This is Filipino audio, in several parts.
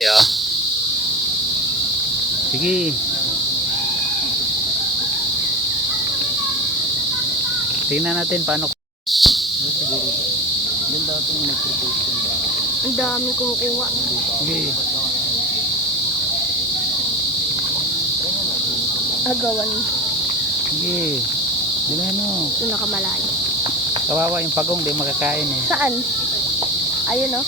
Yeah. Sige. Tingnan natin paano. Siguro ba? Yan daw itong nag-propose yung ba? Ang dami kumukuha. Sige. Agawan. Sige. Bilhin mo. Yung nakamalayo. Kawawa yung pagong, di makakain eh. Saan? Ayun oh.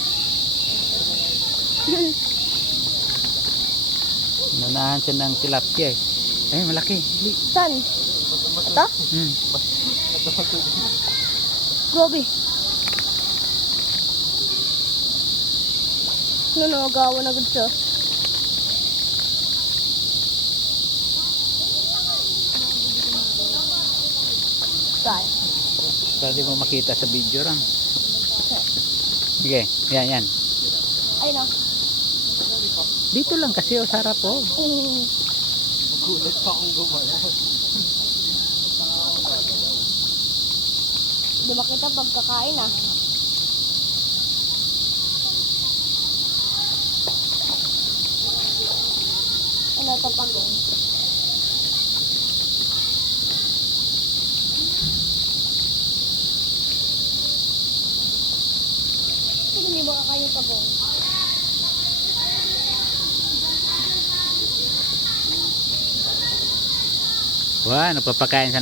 Nunahan siya ng tilapia eh. Ay, malaki. Dili. Saan? Ito? Grabe. Agawan agad siya. Saan? Para di mo makita sa video lang. Sige, yan. Ayun oh. Dito lang kasi o sarap oh. Magulat pa akong gumala. Di makita pagkakain ah. Ano ito pagong? Hindi ba kakain yung pagong? Wah, nagpapakain sa